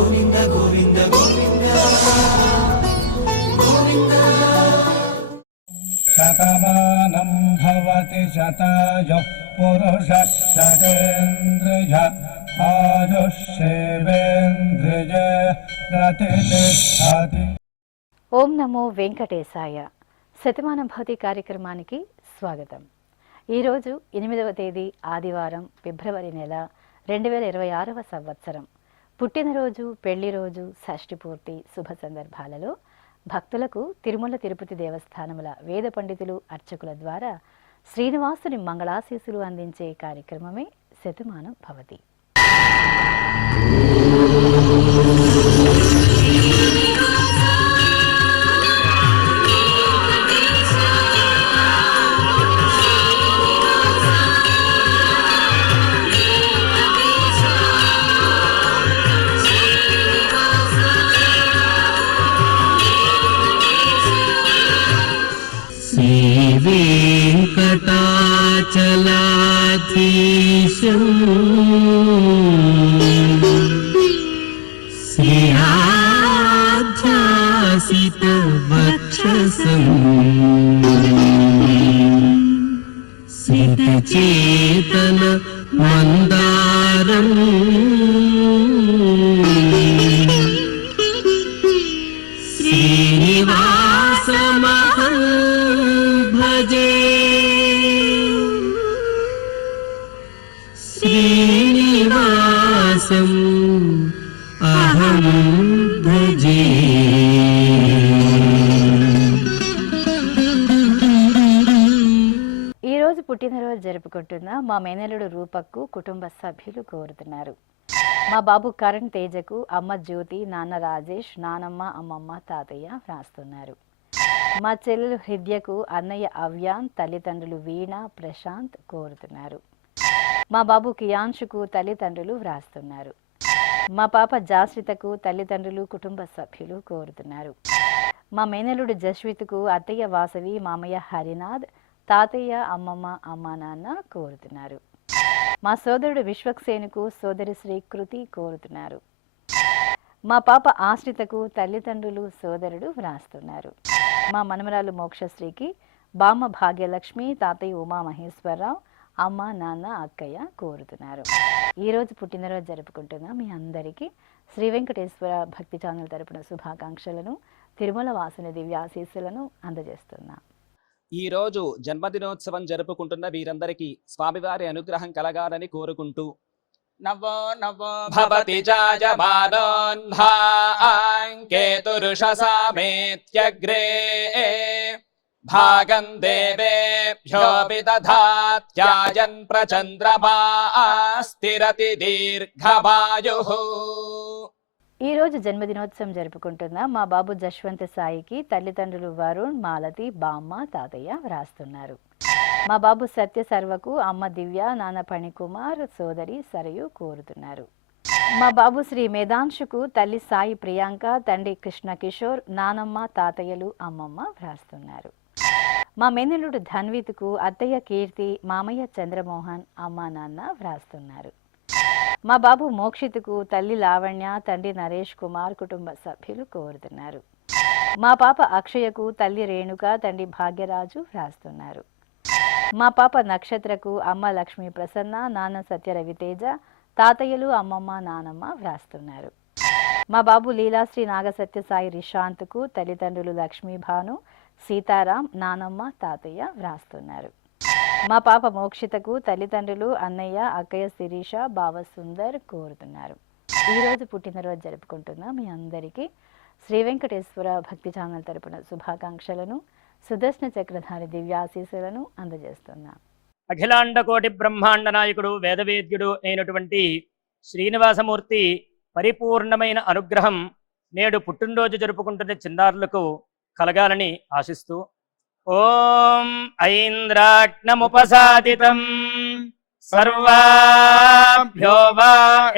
గోవింద గోవింద గోవింద గోవింద. శతమానం భవతి శతాయుః పురుషः శతేంద్రియ ఆయుష్యేవేంద్రియ ప్రతిష్టతి. ఓం నమో వెంకటేశాయ. శతమానం భవతి కార్యక్రమానికి స్వాగతం. ఈరోజు 8వ తేదీ ఆదివారం, ఫిబ్రవరి నెల 2026వ సంవత్సరం. పుట్టినరోజు, పెళ్లి రోజు, షష్ఠి పూర్తి శుభ సందర్భాలలో భక్తులకు తిరుమల తిరుపతి దేవస్థానముల వేద పండితులు, అర్చకుల ద్వారా శ్రీనివాసుని మంగళాశీసులు అందించే కార్యక్రమమే శతమానం భవతి. శ్రీవేంకటాచలాధీశం శ్రీయాధ్యాసితవక్షసం సితచేతన మందారం శ్రీనివాసమహం భజే. శ్రీనివాసం అహం భజే. ఈరోజు పుట్టినరోజు జరుపుకుంటున్న మా మేనల్లుడు రూపక్కు కుటుంబ సభ్యులు కోరుతున్నారు. మా బాబు కరణ్ తేజకు అమ్మ జ్యోతి, నాన్న రాజేష్, నానమ్మ, అమ్మమ్మ, తాతయ్య వ్రాస్తున్నారు. మా చెల్లెలు హృద్యకు అన్నయ్య అవ్యాన్, తల్లిదండ్రులు వీణ, ప్రశాంత్ కోరుతున్నారు. మా బాబు కియాంశుకు తల్లిదండ్రులు వ్రాస్తున్నారు. మా పాప జాశ్రితకు తల్లిదండ్రులు, కుటుంబ సభ్యులు కోరుతున్నారు. మా మేనల్లుడు జస్విత్కు అత్తయ్య వాసవి, మామయ్య హరినాథ్, తాతయ్య, అమ్మమ్మ, అమ్మా నాన్న కోరుతున్నారు. మా సోదరుడు విశ్వక్సేనుకు సోదరి శ్రీకృతి కోరుతున్నారు. మా పాప ఆశ్రితకు తల్లిదండ్రులు, సోదరుడు వ్రాస్తున్నారు. మా మనమరాలు మోక్షశ్రీకి బామ్మ భాగ్యలక్ష్మి, తాతయ్య ఉమామహేశ్వరరావు, అమ్మ, నాన్న, అక్కయ్య కోరుతున్నారు. ఈరోజు పుట్టినరోజు జరుపుకుంటున్న మీ అందరికీ శ్రీ వెంకటేశ్వర భక్తి ఛానల్ తరపున శుభాకాంక్షలను, తిరుమల వాసుని దివ్యాశీస్సులను అందజేస్తున్నాం. ఈ రోజు జన్మదినోత్సవం జరుపుకుంటున్న వీరందరికీ స్వామివారి అనుగ్రహం కలగాలని కోరుకుంటూ నవో నవో భవతి జాయమానోన్హాంకేతురుషసామేత్యగ్రే భాగం దేవేభ్యో విదధాత్యాయన్ ప్రచంద్రమా స్థిరతి దీర్ఘమాయుః. ఈ రోజు జన్మదినోత్సవం జరుపుకుంటున్న మా బాబు జశ్వంత్ సాయికి తల్లిదండ్రులు వరుణ్, మాలతి, బామ్మ, తాతయ్య వ్రాస్తున్నారు. మా బాబు సత్య సర్వకు అమ్మ దివ్య, నాన్న పణికుమార్, సోదరి సరయు కోరుతున్నారు. మా బాబు శ్రీ మేధాంశుకు తల్లి సాయి ప్రియాంక, తండ్రి కృష్ణ కిషోర్, నానమ్మ, తాతయ్యలు, అమ్మమ్మ వ్రాస్తున్నారు. మా మేనల్లుడు ధన్విత్కు అత్తయ్య కీర్తి, మామయ్య చంద్రమోహన్, అమ్మ నాన్న వ్రాస్తున్నారు. మా బాబు మోక్షిత్కు తల్లి లావణ్య, తండ్రి నరేష్ కుమార్, కుటుంబ సభ్యులు కోరుతున్నారు. మా పాప అక్షయకు తల్లి రేణుక, తండ్రి భాగ్యరాజు వ్రాస్తున్నారు. మా పాప నక్షత్రకు అమ్మ లక్ష్మీ ప్రసన్న, నాన్న సత్య రవితేజ, తాతయ్యలు, అమ్మమ్మ, నానమ్మ వ్రాస్తున్నారు. మా బాబు లీలాశ్రీ నాగసత్య సాయి రిషాంత్కు తల్లిదండ్రులు లక్ష్మీ భాను, సీతారాం, నానమ్మ, తాతయ్య వ్రాస్తున్నారు. మా పాప మోక్షితకు తల్లిదండ్రులు అన్నయ్య, అక్కయ్య శిరీష, బావ సుందర్ కోరుతున్నారు. ఈరోజు పుట్టినరోజు జరుపుకుంటున్న మీ అందరికీ శ్రీ వెంకటేశ్వర భక్తి ఛానల్ తరపున శుభాకాంక్షలను, సుదర్శన చక్రధారి దివ్యాశీస్సులను అందజేస్తున్నాం. అఖిలాండ కోటి బ్రహ్మాండ నాయకుడు, వేదవేద్యుడు అయినటువంటి శ్రీనివాసమూర్తి పరిపూర్ణమైన అనుగ్రహం నేడు పుట్టినరోజు జరుపుకుంటున్న చిన్నారులకు కలగాలని ఆశిస్తూ ఓం ఐంద్రాగ్నముపసాదితం సర్వాభ్యో వా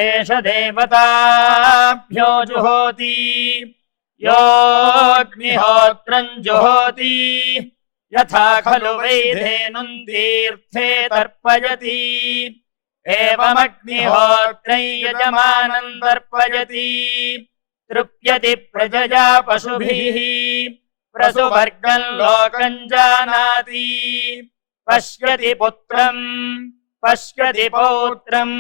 ఏష దేవతాభ్యో జుహోతి योऽग्निहोत्रं जुहोति यथा खलु वैधेनुं तीर्थे तर्पयति एवमग्निहोत्रै यजमानं तर्पयति तृप्यति प्रजया पशुभिः प्रसुवर्गं लोकं जानाति पश्यति पुत्रं पश्यति पौत्रं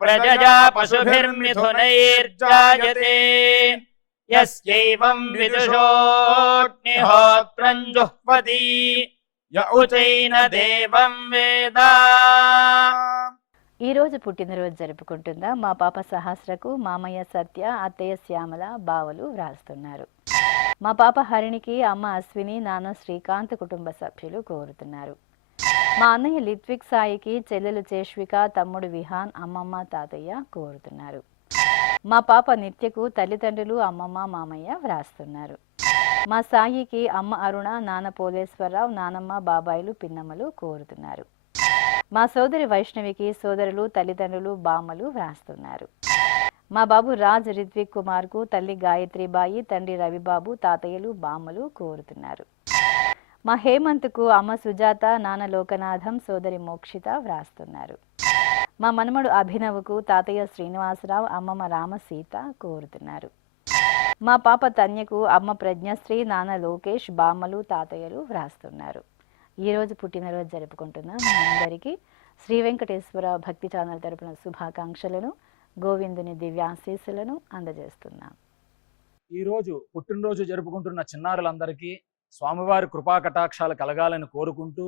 प्रजया पशुभिर्मिथुनैर्जायते यस्यैवं विदुषोऽग्निहोत्रं जुह्वति य उचैन देवं वेद। ఈ రోజు పుట్టినరోజు జరుపుకుంటున్న మా పాప సహస్రకు మామయ్య సత్య, అత్తయ్య శ్యామల, బావలు వ్రాస్తున్నారు. మా పాప హరిణికి అమ్మ అశ్విని, నాన్న శ్రీకాంత్ కుటుంబ సభ్యులు కోరుతున్నారు. మా అన్నయ్య లిత్విక్ సాయికి చెల్లెలు చేష్విక, తమ్ముడు విహాన్, అమ్మమ్మ తాతయ్య కోరుతున్నారు. మా పాప నిత్యకు తల్లిదండ్రులు, అమ్మమ్మ మామయ్య వ్రాస్తున్నారు. మా సాయికి అమ్మ అరుణ, నాన్న పోలేశ్వరరావు, నానమ్మ బాబాయిలు, పిన్నమ్మలు కోరుతున్నారు. మా సోదరి వైష్ణవికి సోదరులు, తల్లిదండ్రులు, బామ్మలు వ్రాస్తున్నారు. మా బాబు రాజ్ రిత్విక్ కుమార్కు తల్లి గాయత్రిబాయి, తండ్రి రవిబాబు, తాతయ్యలు, బామ్మలు కోరుతున్నారు. మా హేమంత్కు అమ్మ సుజాత, నాన్న లోకనాథం, సోదరి మోక్షిత వ్రాస్తున్నారు. మా మనమడు అభినవ్కు తాతయ్య శ్రీనివాసరావు, అమ్మమ్మ రామసీత కోరుతున్నారు. మా పాప తన్యకు అమ్మ ప్రజ్ఞశ్రీ, నాన్న లోకేష్, బామ్మలు, తాతయ్యలు వ్రాస్తున్నారు. ఈరోజు పుట్టినరోజు జరుపుకుంటున్న మీ అందరికీ శ్రీ వెంకటేశ్వర భక్తి ఛానల్ తరపున శుభాకాంక్షలను, గోవిందుని దివ్యాశీస్సులను అందజేస్తున్నాం. ఈరోజు పుట్టినరోజు జరుపుకుంటున్న చిన్నారులందరికీ స్వామివారి కృపా కటాక్షాలు కలగాలని కోరుకుంటూ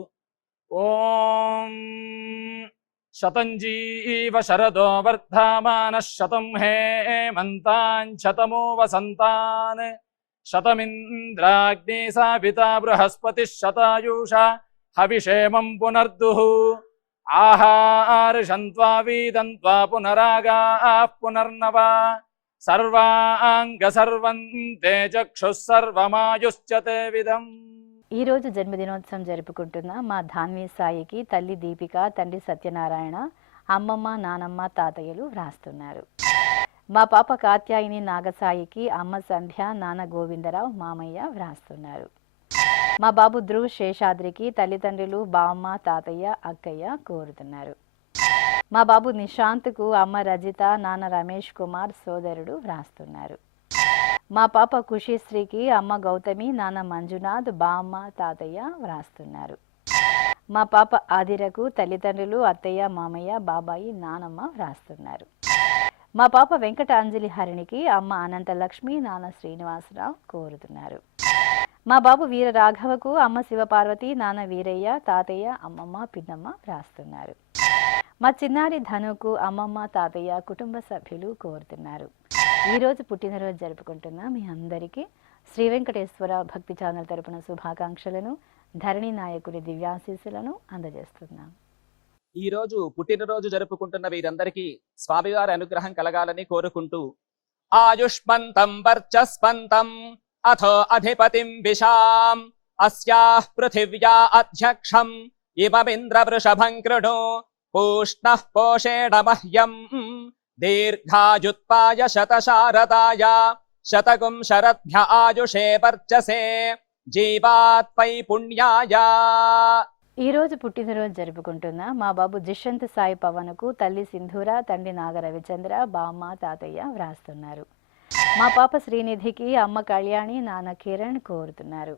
ఓం శతంజీవ శరదో వర్ధమాన శతం హేమంతాన్ శతమో వసంతాన్ శతమింద్రాగ్ని సావితా బృహస్పతి శతాయూషా హవిషేమం పునర్దుః ఆహార్షంత్వా వీదంత్వా పునరాగాః పునర్నవా సర్వాంగ సర్వంతే చక్షుః సర్వమాయుశ్చతే విధం. ఈరోజు జన్మదినోత్సవం జరుపుకుంటున్న మా ధాన్వి సాయికి తల్లి దీపిక, తండ్రి సత్యనారాయణ, అమ్మమ్మ, నానమ్మ, తాతయ్యలు వ్రాస్తున్నారు. మా పాప కాత్యాయిని నాగసాయికి అమ్మ సంధ్య, నాన్న గోవిందరావు, మామయ్య వ్రాస్తున్నారు. మా బాబు ధ్రువ్ శేషాద్రికి తల్లిదండ్రులు, బామ్మ, తాతయ్య, అక్కయ్య కోరుతున్నారు. మా బాబు నిశాంత్కు అమ్మ రజిత, నాన్న రమేష్ కుమార్, సోదరుడు వ్రాస్తున్నారు. మా పాప ఖుషిశ్రీకి అమ్మ గౌతమి, నాన్న మంజునాథ్, బామ్మ, తాతయ్య వ్రాస్తున్నారు. మా పాప ఆదిరకు తల్లిదండ్రులు, అత్తయ్య, మామయ్య, బాబాయి, నానమ్మ వ్రాస్తున్నారు. మా పాప వెంకట అంజలి హరిణికి అమ్మ అనంతలక్ష్మి, నాన్న శ్రీనివాసరావు కోరుతున్నారు. మా బాబు వీర రాఘవకు అమ్మ శివపార్వతి, నాన్న వీరయ్య, తాతయ్య, అమ్మమ్మ, పిన్నమ్మ వ్రాస్తున్నారు. మా చిన్నారి ధనుకు అమ్మమ్మ, తాతయ్య, కుటుంబ సభ్యులు కోరుతున్నారు. ఈరోజు పుట్టినరోజు జరుపుకుంటున్న మీ అందరికీ శ్రీ వెంకటేశ్వర భక్తి ఛానల్ తరపున శుభాకాంక్షలను, ధరణి నాయకుడి దివ్యాశీస్సులను అందజేస్తున్నాం. ఈ రోజు పుట్టినరోజు జరుపుకుంటున్న వీరందరికీ స్వామివారి అనుగ్రహం కలగాలని కోరుకుంటూ ఆయుష్మంతం వర్చస్పంతం అథో అధిపతిం విశాం అస్యాః పృథివ్యా అధ్యక్షం ఇమమింద్ర వృషభం కృణో పూష్ణః పోషేణ మహ్యం దీర్ఘాయుత్పాయ శతశారదాయ శతకుం శరద్భ్య ఆయుషే వర్చసే జీవాత్పై పుణ్యాయ. ఈరోజు పుట్టినరోజు జరుపుకుంటున్న మా బాబు జిషంత్ సాయి పవన్కు తల్లి సింధూర, తండ్రి నాగ రవిచంద్ర, బామ్మ, తాతయ్య వ్రాస్తున్నారు. మా పాప శ్రీనిధికి అమ్మ కళ్యాణి, నాన్న కిరణ్ కోరుతున్నారు.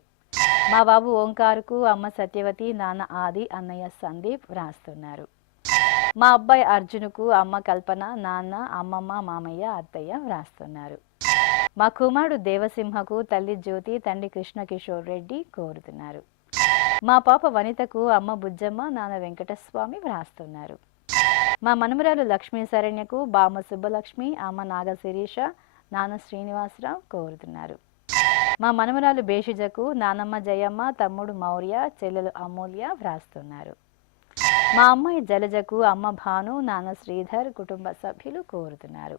మా బాబు ఓంకార్కు అమ్మ సత్యవతి, నాన్న ఆది, అన్నయ్య సందీప్ వ్రాస్తున్నారు. మా అబ్బాయి అర్జునుకు అమ్మ కల్పన, నాన్న, అమ్మమ్మ, మామయ్య, అత్తయ్య వ్రాస్తున్నారు. మా కుమారుడు దేవసింహకు తల్లి జ్యోతి, తండ్రి కృష్ణ కిషోర్ రెడ్డి కోరుతున్నారు. మా పాప వనితకు అమ్మ బుజ్జమ్మ, నాన్న వెంకటస్వామి వ్రాస్తున్నారు. మా మనుమరాలు లక్ష్మీ శరణ్యకు బామ్మ సుబ్బలక్ష్మి, అమ్మ నాగ శిరీష, నాన్న శ్రీనివాసరావు కోరుతున్నారు. మా మనుమరాలు బేషిజకు నానమ్మ జయమ్మ, తమ్ముడు మౌర్య, చెల్లెలు అమూల్య వ్రాస్తున్నారు. మా అమ్మాయి జలజకు అమ్మ భాను, నాన్న శ్రీధర్, కుటుంబ సభ్యులు కోరుతున్నారు.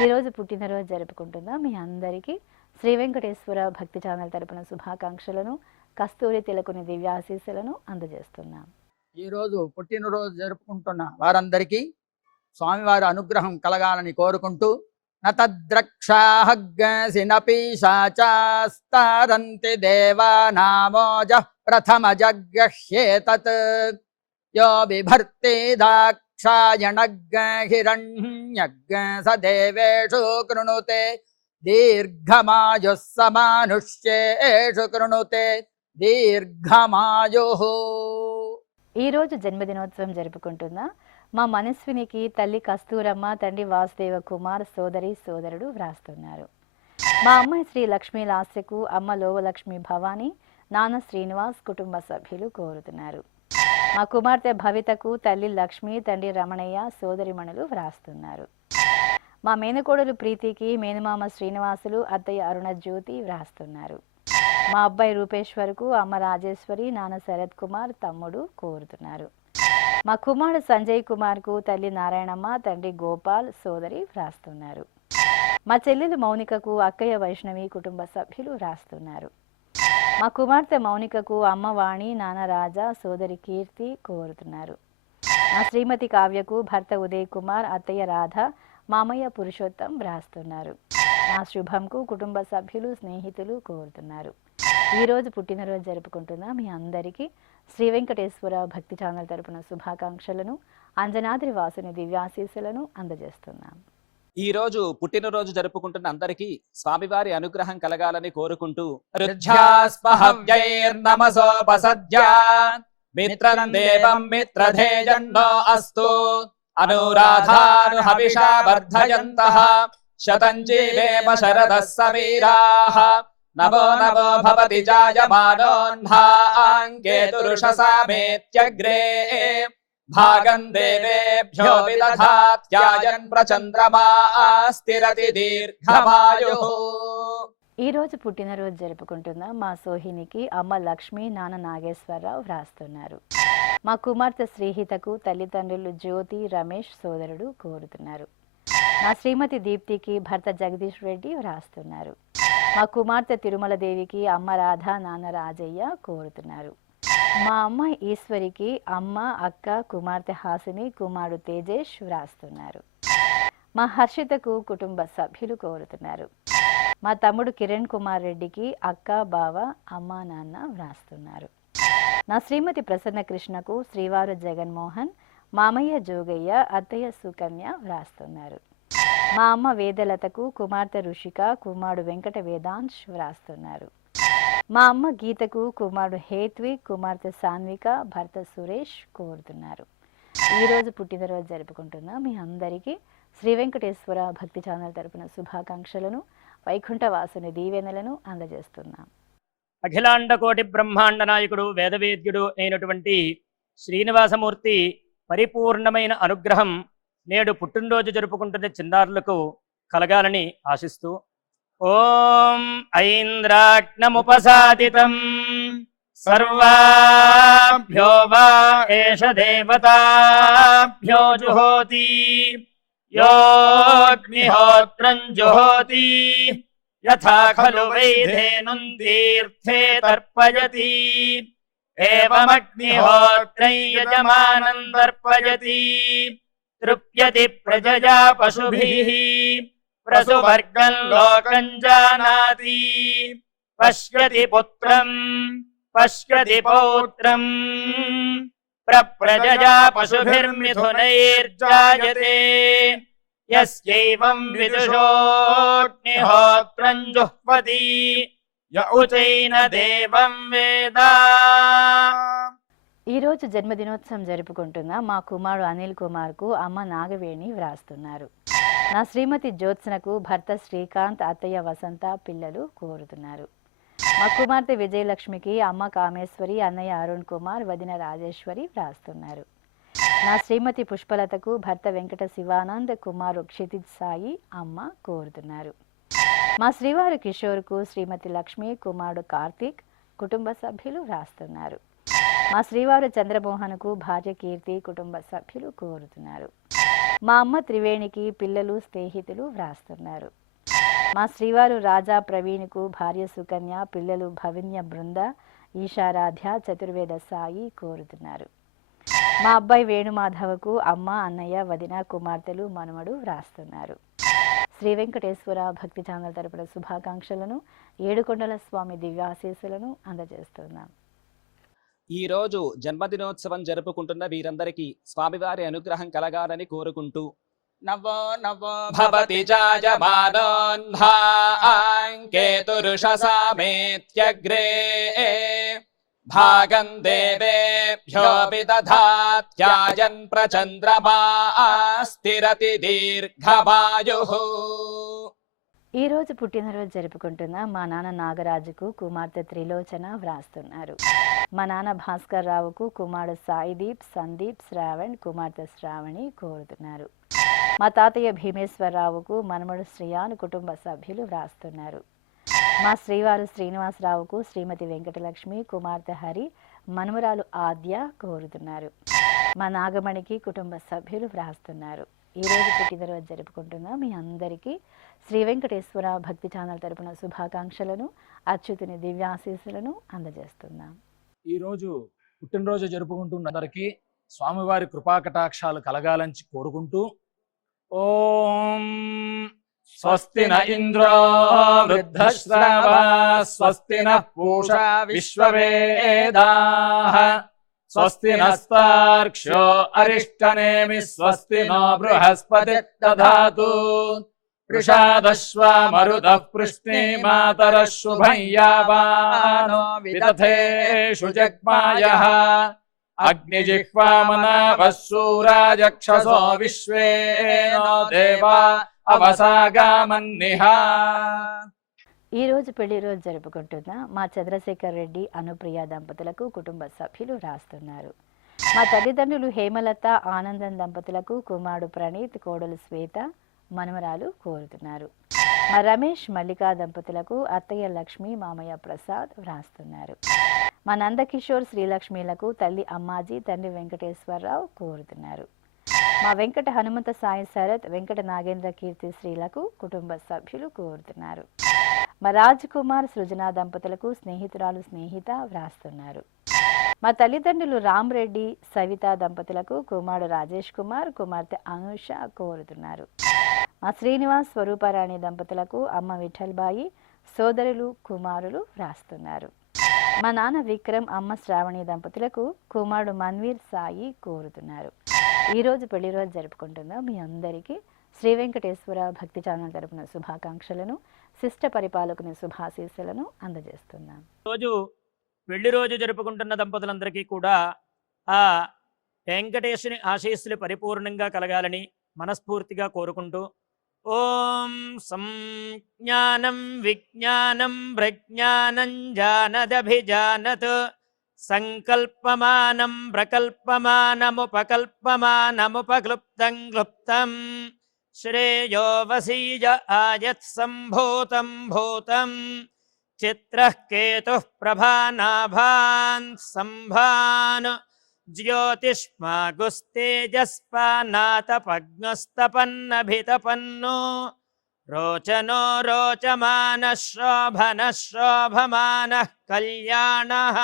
ఈరోజు పుట్టినరోజు జరుపుకుంటున్న మీ అందరికీ శ్రీ వెంకటేశ్వర భక్తి ఛానల్ తరపున శుభాకాంక్షలను, కస్తూరి తిలకుని దివ్యాశీస్సులను అందజేస్తున్నాం. ఈరోజు పుట్టినరోజు జరుపుకుంటున్న వారందరికీ స్వామివారి అనుగ్రహం కలగాలని కోరుకుంటూ నతద్రక్షాహగ్గసినపీశాచాస్తారంతి దేవానామోజ ప్రథమ జగ్రహ్యేతత్ यो बिभर्ति दाक्षायणग् हिरण्यग् स देवेषु कृणुते दीर्घमायुः समानुष्येषु कृणुते దీర్ఘమాయుః. ఈ రోజు జన్మదినోత్సవం జరుపుకుంటున్న మా మనస్వినికి తల్లి కస్తూరమ్మ, తండ్రి వాసుదేవ కుమార్, సోదరి సోదరుడు వ్రాస్తున్నారు. మా అమ్మాయి శ్రీ లక్ష్మీ లాస్యకు అమ్మ లోవలక్ష్మి భవానీ, నాన్న శ్రీనివాస్ కుటుంబ సభ్యులు కోరుతున్నారు. మా కుమార్తె భవితకు తల్లి లక్ష్మి, తండ్రి రమణయ్య, సోదరిమణులు వ్రాస్తున్నారు. మా మేనకోడలు ప్రీతికి మేనమామ శ్రీనివాసులు, అత్తయ్య అరుణజ్యోతి వ్రాస్తున్నారు. మా అబ్బాయి రూపేశ్వర్కు అమ్మ రాజేశ్వరి, నాన్న శరత్ కుమార్, తమ్ముడు కోరుతున్నారు. మా కుమారుడు సంజయ్ కుమార్కు తల్లి నారాయణమ్మ, తండ్రి గోపాల్, సోదరి వ్రాస్తున్నారు. మా చెల్లెలు మౌనికకు అక్కయ్య వైష్ణవి కుటుంబ సభ్యులు వ్రాస్తున్నారు. మా కుమార్తె మౌనికకు అమ్మ వాణి, నాన్న రాజా, సోదరి కీర్తి కోరుతున్నారు. మా శ్రీమతి కావ్యకు భర్త ఉదయ్ కుమార్, అత్తయ్య రాధ, మామయ్య పురుషోత్తం వ్రాస్తున్నారు. మా శుభంకు కుటుంబ సభ్యులు స్నేహితులు కోరుతున్నారు. ఈరోజు పుట్టినరోజు జరుపుకుంటున్న మీ అందరికీ శ్రీ వెంకటేశ్వర భక్తి ఛానల్ తరపున శుభాకాంక్షలను, అంజనాద్రి వాసుని దివ్యాశీస్సులను అందజేస్తున్నాం. ఈ రోజు పుట్టినరోజు జరుపుకుంటున్న అందరికీ స్వామివారి అనుగ్రహం కలగాలని కోరుకుంటూ రుధ్యాస్పహవ్యైర్నమసోపసద్యా మిత్రం దేవం మిత్రధేజన్నో అస్తు అనురాధాను హవిషా వర్ధయంతః శతం జీవేమ శరదః సమీరాః నమో నమో భవతి జాయమానోన్హాంకేతురుషసామేత్యగ్రే భాగం దేవేభ్యో విదధాత్యాయన్ ప్రచంద్రమా స్థిరతి దీర్ఘమాయుః. ఈ రోజు పుట్టినరోజు జరుపుకుంటున్న మా సోహినికి అమ్మ లక్ష్మి, నాన్న నాగేశ్వరరావు వ్రాస్తున్నారు. మా కుమార్తె శ్రీహితకు తల్లిదండ్రులు జ్యోతి, రమేష్, సోదరుడు కోరుతున్నారు. మా శ్రీమతి దీప్తికి భర్త జగదీష్ రెడ్డి వ్రాస్తున్నారు. మా కుమార్తె తిరుమల దేవికి అమ్మ రాధ, నాన్న రాజయ్య కోరుతున్నారు. మా అమ్మ ఈశ్వరికి అమ్మ, అక్క, కుమార్తె హాసిని, కుమారుడు తేజేష్ వ్రాస్తున్నారు. మా హర్షితకు కుటుంబ సభ్యులు కోరుతున్నారు. మా తమ్ముడు కిరణ్ కుమార్ రెడ్డికి అక్క, బావ, అమ్మ, నాన్న వ్రాస్తున్నారు. నా శ్రీమతి ప్రసన్న కృష్ణకు శ్రీవారు జగన్మోహన్, మామయ్య జోగయ్య, అత్తయ్య సుకన్య వ్రాస్తున్నారు. మా అమ్మ వేదలతకు కుమార్తె ఋషిక, కుమారుడు వెంకట వేదాంశ్ వ్రాస్తున్నారు. మా అమ్మ గీతకు కుమారుడు హేత్వి, కుమార్తె సాన్విక, భర్త సురేష్ కోరుతున్నారు. ఈరోజు పుట్టినరోజు జరుపుకుంటున్న మీ అందరికీ శ్రీ వెంకటేశ్వర భక్తి ఛానల్ తరపున శుభాకాంక్షలను, వైకుంఠవాసుని దీవెనలను అందజేస్తున్నాం. అఖిలాండ కోటి బ్రహ్మాండ నాయకుడు వేదవేద్యుడు అయినటువంటి శ్రీనివాసమూర్తి పరిపూర్ణమైన అనుగ్రహం నేడు పుట్టినరోజు జరుపుకుంటున్న చిన్నారులకు కలగాలని ఆశిస్తూ ఓం ఐంద్రాగ్నముపసాదితం సర్వాభ్యో వా ఏష దేవతాభ్యో జుహోతి యోగ్నిహోత్రం జుహోతి యథా ఖలు వైధేనుం తీర్థే తర్పయతి ఏవమగ్నిహోత్రం యజమానం తర్పయతి తృప్యతి ప్రజయా పశుభిః ప్రసువర్గం లోకం జానాతి పశ్యతి పుత్రం పశ్యతి పౌత్రం ప్రజయా పశుభిర్మిథునైర్జాయతే యస్యైవం విదుషోగ్నిహోత్రం జుహ్వతి య ఉచైన దేవం వేద. ఈరోజు జన్మదినోత్సవం జరుపుకుంటున్న మా కుమారుడు అనిల్ కుమార్కు అమ్మ నాగవేణి వ్రాస్తున్నారు. నా శ్రీమతి జ్యోత్స్నకు భర్త శ్రీకాంత్, అత్తయ్య వసంత, పిల్లలు కోరుతున్నారు. మా కుమార్తె విజయలక్ష్మికి అమ్మ కామేశ్వరి, అన్నయ్య అరుణ్ కుమార్, వదిన రాజేశ్వరి వ్రాస్తున్నారు. నా శ్రీమతి పుష్పలతకు భర్త వెంకట శివానంద్, కుమారు క్షితిజ్ సాయి, అమ్మ కోరుతున్నారు. మా శ్రీవారు కిషోర్కు శ్రీమతి లక్ష్మి, కుమారుడు కార్తీక్, కుటుంబ సభ్యులు వ్రాస్తున్నారు. మా శ్రీవారు చంద్రమోహన్కు భార్య కీర్తి, కుటుంబ సభ్యులు కోరుతున్నారు. మా అమ్మ త్రివేణికి పిల్లలు, స్నేహితులు వ్రాస్తున్నారు. మా శ్రీవారు రాజా ప్రవీణ్కు భార్య సుకన్య, పిల్లలు భవిన్య బృంద, ఈశారాధ్య, చతుర్వేద సాయి కోరుతున్నారు. మా అబ్బాయి వేణుమాధవకు అమ్మ, అన్నయ్య, వదిన, కుమార్తెలు, మనుమడు వ్రాస్తున్నారు. శ్రీ వెంకటేశ్వర భక్తి ఛానల్ తరపున శుభాకాంక్షలను, ఏడుకొండల స్వామి దివ్యాశీస్సులను అందజేస్తున్నాం. ఈ రోజు జన్మదినోత్సవం జరుపుకుంటున్న వీరందరికీ స్వామివారి అనుగ్రహం కలగాలని కోరుకుంటూ నవో నవో భవతి జాయమానోన్హాంకేతురుషసామేత్యగ్రే భాగం దేవేభ్యో విదధాత్యాయన్ ప్రచంద్రమా స్థిరతి దీర్ఘమాయుః. ఈ రోజు పుట్టినరోజు జరుపుకుంటున్న మా నాన్న నాగరాజుకు కుమార్తె త్రిలోచన వ్రాస్తున్నారు. మా నాన్న భాస్కర్ రావుకు కుమారుడు సాయిదీప్, సందీప్, శ్రావణ్, కుమార్తె శ్రావణి కోరుతున్నారు. మా తాతయ్య భీమేశ్వరరావుకు మనమడు శ్రీయాను కుటుంబ సభ్యులు వ్రాస్తున్నారు. మా శ్రీవారు శ్రీనివాసరావుకు శ్రీమతి వెంకటలక్ష్మి, కుమార్తె హరి, మనుమరాలు ఆద్య కోరుతున్నారు. మా నాగమణికి కుటుంబ సభ్యులు వ్రాస్తున్నారు. ఈ రోజు పుట్టినరోజు జరుపుకుంటున్న మీ అందరికీ శ్రీ వెంకటేశ్వర భక్తి ఛానల్ తరపున శుభాకాంక్షలను, అచ్యుతుని దివ్యాశీస్సులను అందజేస్తున్నాం. ఈరోజు పుట్టినరోజు జరుపుకుంటున్న అందరికీ స్వామివారి కృపాకటాక్షాలు కలగాలని కోరుకుంటూ ఓం స్వస్తి న ఇంద్రో వృద్ధశ్రవా స్వస్తి నః పూషా విశ్వవేదాః స్వస్తి నస్తార్క్ష్యో అరిష్టనేమి స్వస్తి నో బృహస్పతి దధాతు వృషాదశ్వా మరుతః పృష్ణీమాతరః శుభం యావానో విదథేషు జగ్మాయః అగ్నిజిహ్వామనాభः శూరాజక్షసో విశ్వేనో దేవా అవసాగామన్నిహా. ఈ రోజు పెళ్లి రోజు జరుపుకుంటున్న మా చంద్రశేఖర్ రెడ్డి, అనుప్రియ దంపతులకు కుటుంబ సభ్యులు రాస్తున్నారు. మా తల్లిదండ్రులు హేమలత, ఆనందం దంపతులకు కుమారుడు ప్రణీత్, కోడలు శ్వేత, మనమరాలు కోరుతున్నారు. మా రమేష్, మల్లికా దంపతులకు అత్తయ్య లక్ష్మి, మామయ్య ప్రసాద్ వ్రాస్తున్నారు. మా నందకిషోర్, శ్రీలక్ష్మిలకు తల్లి అమ్మాజీ, తండ్రి వెంకటేశ్వరరావు కోరుతున్నారు. మా వెంకట హనుమంత సాయి శరత్, వెంకట నాగేంద్ర కీర్తి శ్రీలకు కుటుంబ సభ్యులు కోరుతున్నారు. మా రాజ్ కుమార్, సృజన దంపతులకు స్నేహితురాలు స్నేహిత వ్రాస్తున్నారు. మా తల్లిదండ్రులు రామ్ రెడ్డి, సవిత దంపతులకు కుమారుడు రాజేష్ కుమార్, కుమార్తె అనూష కోరుతున్నారు. మా శ్రీనివాస్, స్వరూపారాణి దంపతులకు అమ్మ విఠల్బాయి, సోదరులు, కుమారులు వ్రాస్తున్నారు. మా నాన్న విక్రమ్, అమ్మ శ్రావణి దంపతులకు కుమారుడు మన్వీర్ సాయి కోరుతున్నారు. ఈ రోజు పెళ్లి రోజు జరుపుకుంటున్న మీ అందరికీ శ్రీ వెంకటేశ్వర భక్తి ఛానల్ తరపున శుభాకాంక్షలను, శిష్ట పరిపాలకుని శుభాశీస్సులను అందజేస్తున్నాం. రోజు పెళ్లి రోజు జరుపుకుంటున్న దంపతులందరికీ కూడా ఆ వెంకటేశుని ఆశీస్సులు పరిపూర్ణంగా కలగాలని మనస్ఫూర్తిగా కోరుకుంటూ ఓం సంజ్ఞానం విజ్ఞానం ప్రజ్ఞానం జానదభిజానత్ సంకల్పమానం ప్రకల్పమానముపకల్పమానముపక్లుప్తం క్లుప్తం శ్రేయో వసీయ ఆయత్ సంభూతం భూతం చిత్రః కేతుః ప్రభానాభాన్ సంభాన్ జ్యోతిష్మాగుస్తేజస్పానాతపగ్నస్తపన్నభితపన్నో రోచనో రోచమాన శోభన శోభమాన కళ్యాణః.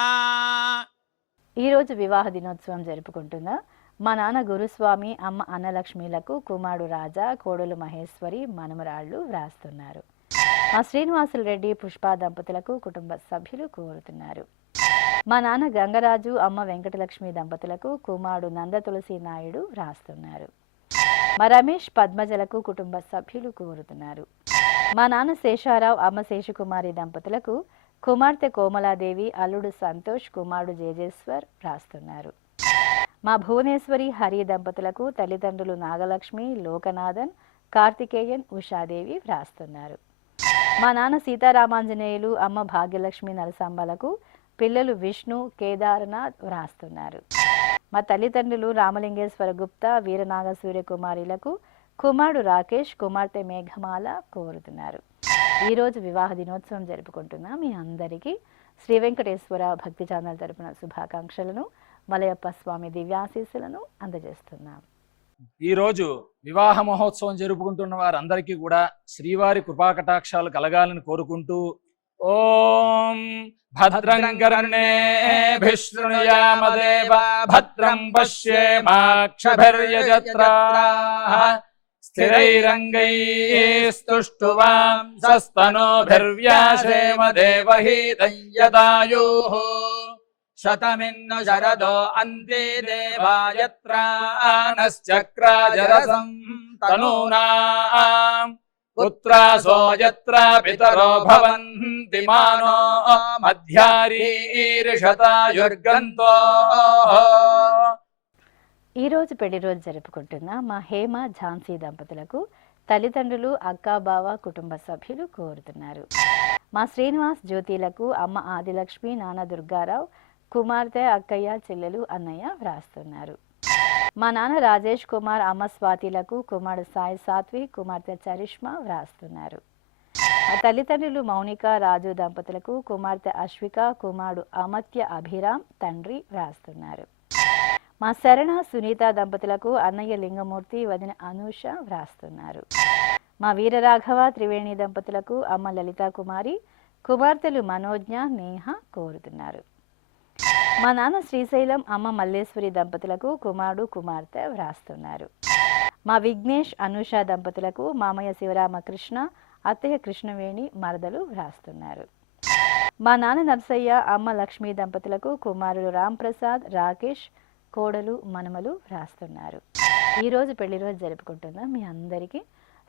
ఈరోజు వివాహ దినోత్సవం జరుపుకుంటున్న మా నాన్న గురుస్వామి, అమ్మ అన్నలక్ష్మిలకు కుమారుడు రాజా, కోడలు మహేశ్వరి, మనమరాళ్ళు వ్రాస్తున్నారు. మా శ్రీనివాసులు రెడ్డి, పుష్ప దంపతులకు కుటుంబ సభ్యులు కోరుతున్నారు. మా నాన్న గంగరాజు, అమ్మ వెంకటలక్ష్మి దంపతులకు కుమారుడు నంద తులసి నాయుడు వ్రాస్తున్నారు. మా రమేష్, పద్మజలకు కుటుంబ సభ్యులు కోరుతున్నారు. మా నాన్న శేషారావు, అమ్మ శేషకుమారి దంపతులకు కుమార్తె కోమలాదేవి, అల్లుడు సంతోష్, కుమారుడు జేజేశ్వర్ వ్రాస్తున్నారు. మా భువనేశ్వరి, హరి దంపతులకు తల్లిదండ్రులు నాగలక్ష్మి, లోకనాథన్, కార్తికేయన్, ఉషాదేవి వ్రాస్తున్నారు. మా నాన్న సీతారామాంజనేయులు, అమ్మ భాగ్యలక్ష్మి నరసాంబలకు పిల్లలు విష్ణు, కేదార్నాథ్ వ్రాస్తున్నారు. మా తల్లిదండ్రులు రామలింగేశ్వర గుప్తా, వీరనాగ సూర్యకుమారిలకు కుమారుడు రాకేష్, కుమార్తె మేఘమాల కోరుతున్నారు. ఈరోజు వివాహ దినోత్సవం జరుపుకుంటున్న మీ అందరికీ శ్రీ వెంకటేశ్వర భక్తి ఛానల్ తరపున శుభాకాంక్షలను, మలయప్ప స్వామి దివ్యాశీస్సులను అందజేస్తున్నాం. ఈరోజు వివాహ మహోత్సవం జరుపుకుంటున్న వారందరికీ కూడా శ్రీవారి కృపాకటాక్షాలు కలగాలని కోరుకుంటూ ఓం భద్రం కర్ణేభిః శృణుయామదేవా భద్రం పశ్యేమాక్షభిర్యజత్రాః స్థిరైరంగైస్తుష్టువాంసస్తనోభిర్వ్యాసేమ దేవహీతం యదాయుః శతమిన్ను శరదో అంతే దేవాయత్రానశ్చక్రాజరసం తనూనాం పుత్రాసో యత్ర పితరో భవంతి మానో మధ్యారీర్షతాయుర్గంతో. ఈ రోజు పెళ్లి రోజు జరుపుకుంటున్న మా హేమ ఝాన్సీ దంపతులకు తల్లిదండ్రులు అక్క బావ కుటుంబ సభ్యులు కోరుతున్నారు. మా శ్రీనివాస్ జ్యోతిలకు అమ్మ ఆదిలక్ష్మి నాన్న దుర్గారావు కుమార్తె అక్కయ్య చెల్లెలు అన్నయ్య వ్రాస్తున్నారు. మా నాన్న రాజేష్ కుమార్ అమ్మ స్వాతిలకు కుమారుడు సాయి సాత్వి కుమార్తె చరిష్మా వ్రాస్తున్నారు. మా తల్లిదండ్రులు మౌనిక రాజు దంపతులకు కుమార్తె అశ్విక కుమారుడు అమత్య అభిరామ్ తండ్రి వ్రాస్తున్నారు. మా శరణ సునీత దంపతులకు అన్నయ్య లింగమూర్తి వదిన అనూష వ్రాస్తున్నారు. మా వీరరాఘవ త్రివేణి దంపతులకు అమ్మ లలితా కుమారి కుమార్తెలు మనోజ్ఞ నేహ కోరుతున్నారు. మా నాన్న శ్రీశైలం అమ్మ మల్లేశ్వరి దంపతులకు కుమారుడు కుమార్తె వ్రాస్తున్నారు. మా విఘ్నేష్ అనూష దంపతులకు మామయ్య శివరామకృష్ణ అత్తయ్య కృష్ణవేణి మరదలు వ్రాస్తున్నారు. మా నాన్న నర్సయ్య అమ్మ లక్ష్మీ దంపతులకు కుమారుడు రాంప్రసాద్ రాకేష్ కోడలు మనమలు వ్రాస్తున్నారు. ఈరోజు పెళ్లి రోజు జరుపుకుంటున్న మీ అందరికీ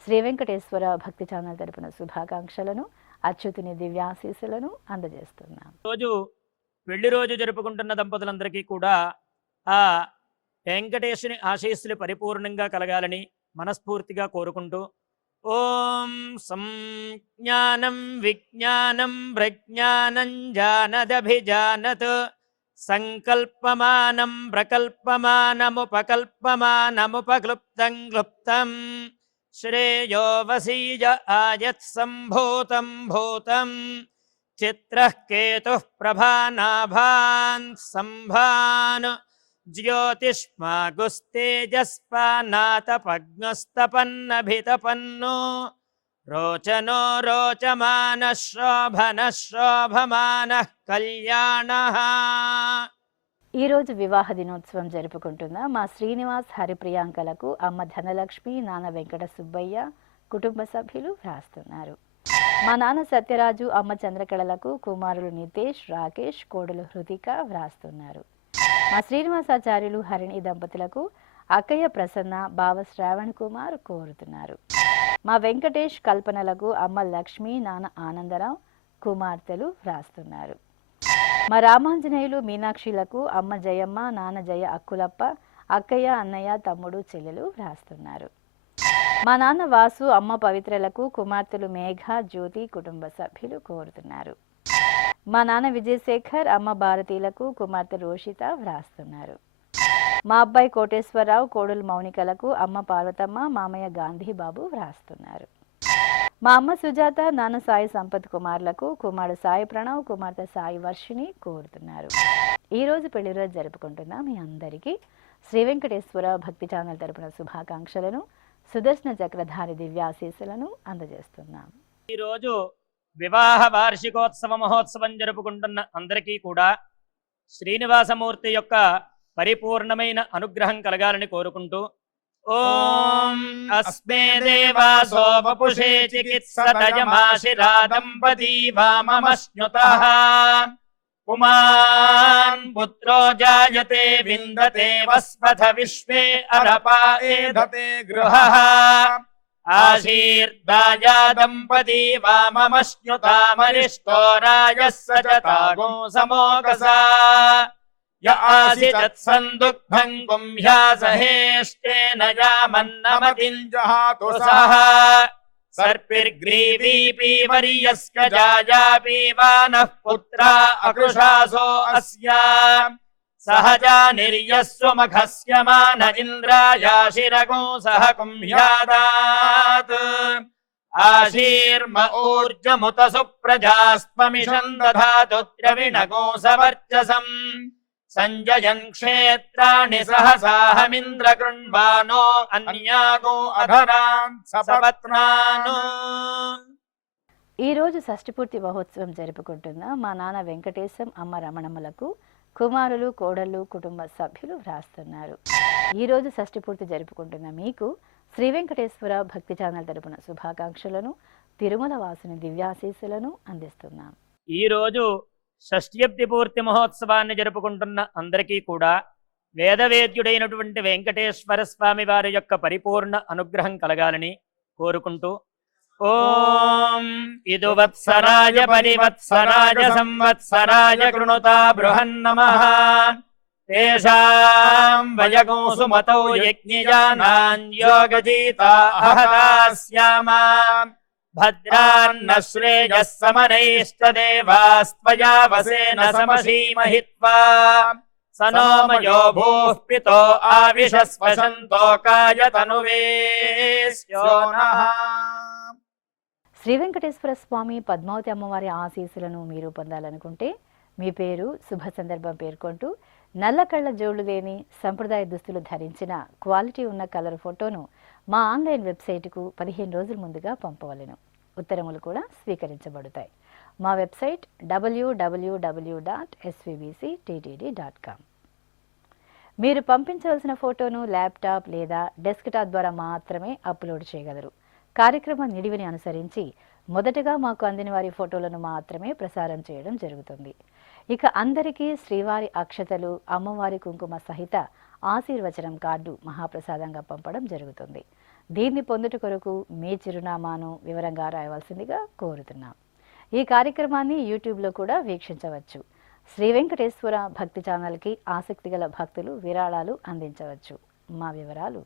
శ్రీ వెంకటేశ్వర భక్తి ఛానల్ తరపున శుభాకాంక్షలను అచ్యుతుని దివ్యాశీస్సులను అందజేస్తున్నాం. రోజు పెళ్లి రోజు జరుపుకుంటున్న దంపతులందరికీ కూడా ఆ వెంకటేశుని ఆశీస్సులు పరిపూర్ణంగా కలగాలని మనస్ఫూర్తిగా కోరుకుంటూ ఓం సంజ్ఞానం విజ్ఞానం ప్రజ్ఞానం జానదభిజానత్ సంకల్పమానం ప్రకల్పమానముపకల్పమానముపక్లుప్తం క్లుప్తం శ్రేయో వసీజ ఆయత్ సంభూతం భూతం చిత్రః కేతుః ప్రభానాభాన్ సంభాన్ జ్యోతిష్మాగుస్తేజస్పానాతపగ్నస్తపన్నభితపన్నో రోచనో రోచమానః శోభనః శోభమానః కళ్యాణః. ఈరోజు వివాహ దినోత్సవం జరుపుకుంటున్న మా శ్రీనివాస్ హరిప్రియాంకలకు అమ్మ ధనలక్ష్మి నాన్న వెంకట సుబ్బయ్య కుటుంబ సభ్యులు వ్రాస్తున్నారు. మా నాన్న సత్యరాజు అమ్మ చంద్రకళలకు కుమారులు నితేష్ రాకేష్ కోడలు హృతిక వ్రాస్తున్నారు. మా శ్రీనివాసాచార్యులు హరిణి దంపతులకు అక్కయ్య ప్రసన్న బావ శ్రావణ్ కుమార్ కోరుతున్నారు. మా వెంకటేష్ కల్పనలకు అమ్మ లక్ష్మి నాన్న ఆనందరావు కుమార్తెలు వ్రాస్తున్నారు. మా రామాంజనేయులు మీనాక్షిలకు అమ్మ జయమ్మ నాన్న జయ అక్కులప్ప అక్కయ్య అన్నయ్య తమ్ముడు చెల్లెలు వ్రాస్తున్నారు. మా నాన్న వాసు అమ్మ పవిత్రలకు కుమార్తెలు మేఘ జ్యోతి కుటుంబ సభ్యులు కోరుతున్నారు. మా నాన్న విజయశేఖర్ అమ్మ భారతీలకు కుమార్తె రోషిత వ్రాస్తున్నారు. మా అబ్బాయి కోటేశ్వరరావు కోడలు మౌనికలకు అమ్మ పార్వతమ్మ మామయ్య గాంధీ బాబు వ్రాస్తున్నారు. మా అమ్మ సుజాత నాన్న సాయి సంపత్ కుమార్లకు కుమారుడు సాయి ప్రణవ్ కుమార్తె సాయి వర్షిణి కోరుతున్నారు. ఈరోజు పెళ్లి రోజు జరుపుకుంటున్న మీ అందరికీ శ్రీ వెంకటేశ్వర భక్తి ఛానల్ తరపున శుభాకాంక్షలను సుదర్శన చక్రధారి దివ్యాశీస్సులను అందజేస్తున్నాం. ఈరోజు వివాహ వార్షికోత్సవ మహోత్సవం జరుపుకుంటున్న అందరికీ కూడా శ్రీనివాసమూర్తి యొక్క పరిపూర్ణమైన అనుగ్రహం కలగాలని కోరుకుంటూ ఓం అస్మే దేవాసో వపుషే చికిత్సతయమాశిరా దంపతీ వామమశ్నుతః పుమాన్ పుత్రో జాయతే విందతే వస్పథ విశ్వే అరపా ఏధతే గృహః ఆశీర్దాయా దంపతీ వామమశ్నుతామరిష్టో రాజः సచతాగో సమోకసా య ఆసిచత్సందుగ్ధం గుంహ్యాసహేష్టేన యామన్నమతింజహాతు సహ సర్పిర్గ్రీవీపీ వర్యస్క జాయాపీవానః పుత్రా అకృషాసో అస్యా సహజా నిర్యస్వమఘస్య మాన ఇంద్రాయాశిరగో సహ కుంభ్యాదాత్ ఆశీర్మ ఊర్జముత సుప్రజాస్త్వమిషం దధాతు ద్రవిణగో సవర్చసం సంజయన్ క్షేత్రాణి సహసాహమింద్ర గృణ్వానో అన్యాగో అధరాన్ సపత్నాను. ఈరోజు షష్ఠిపూర్తి మహోత్సవం జరుపుకుంటున్న మా నాన్న వెంకటేశం అమ్మ రమణమ్మలకు కుమారులు కోడళ్ళు కుటుంబ సభ్యులు వ్రాస్తున్నారు. ఈరోజు షష్ఠిపూర్తి జరుపుకుంటున్న మీకు శ్రీ వెంకటేశ్వర భక్తి ఛానల్ తరపున శుభాకాంక్షలను తిరుమల వాసుని దివ్యాశీస్సులను అందిస్తున్నాం. ఈరోజు షష్ఠ్యబ్ది పూర్తి మహోత్సవాన్ని జరుపుకుంటున్న అందరికీ కూడా వేదవేద్యుడైనటువంటి వెంకటేశ్వర స్వామి వారి యొక్క పరిపూర్ణ అనుగ్రహం కలగాలని కోరుకుంటూ ఓం ఇదువత్సరాయ పరివత్సరాయ సంవత్సరాయ కృణుతా బృహన్నమః తేషాం వయగో సుమతౌ యజ్ఞయానాన్ యోగజీతా అహదాస్యామా భద్రాన్న శ్రేయః సమనైష్టదేవాస్త్వయా వసేన సమసీమహిత్వా సనోమయో భూః పితో ఆవిషస్వశంతో కాయతనువేస్యోనః. శ్రీ వెంకటేశ్వర స్వామి పద్మావతి అమ్మవారి ఆశీస్సులను మీరు పొందాలనుకుంటే మీ పేరు శుభ సందర్భం పేర్కొంటూ నల్ల కళ్ళ జోళ్లు లేని సంప్రదాయ దుస్తులు ధరించిన క్వాలిటీ ఉన్న కలర్ ఫోటోను మా ఆన్లైన్ వెబ్సైట్కు 15 రోజుల ముందుగా పంపవలెను. ఉత్తరములు కూడా స్వీకరించబడతాయి. మా వెబ్సైట్ www.svbcttd.com. మీరు పంపించవలసిన ఫోటోను ల్యాప్టాప్ లేదా డెస్క్టాప్ ద్వారా మాత్రమే అప్లోడ్ చేయగలరు. కార్యక్రమ నిడివిని అనుసరించి మొదటగా మాకు అందిన వారి ఫోటోలను మాత్రమే ప్రసారం చేయడం జరుగుతుంది. ఇక అందరికీ శ్రీవారి అక్షతలు, అమ్మవారి కుంకుమ సహిత ఆశీర్వచనం కార్డు మహాప్రసాదంగా పంపడం జరుగుతుంది. దీన్ని పొందుట కొరకు మీ చిరునామాను వివరంగా రాయవలసిందిగా కోరుతున్నాం. ఈ కార్యక్రమాన్ని యూట్యూబ్లో కూడా వీక్షించవచ్చు. శ్రీ వెంకటేశ్వర భక్తి ఛానల్కి ఆసక్తి గల భక్తులు విరాళాలు అందించవచ్చు. మా వివరాలు